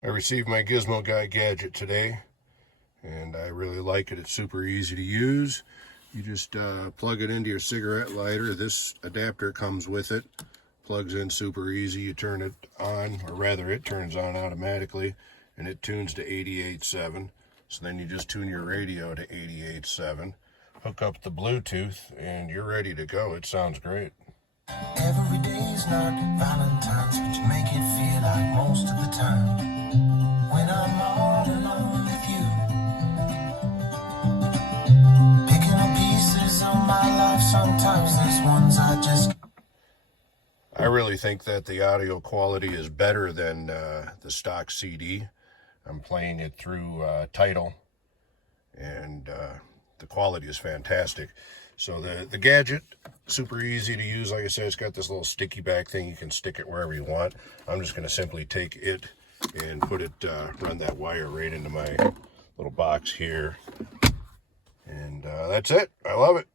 I received my Gizmo Guy Gadget today, and I really like it. It's super easy to use. You just plug it into your cigarette lighter. This adapter comes with it. Plugs in super easy. You turn it on, or rather it turns on automatically, and it tunes to 88.7. So then you just tune your radio to 88.7. Hook up the Bluetooth, and you're ready to go. It sounds great. Every day's not Valentine's, but you make it feel like most of the time. When I'm all alone with you, picking up pieces of my life, sometimes there's ones I really think that the audio quality is better than the stock CD. I'm playing it through Tidal, and the quality is fantastic. So the gadget, super easy to use. Like I said, it's got this little sticky back thing. You can stick it wherever you want. I'm just going to simply take it and put it, run that wire right into my little box here. And that's it. I love it.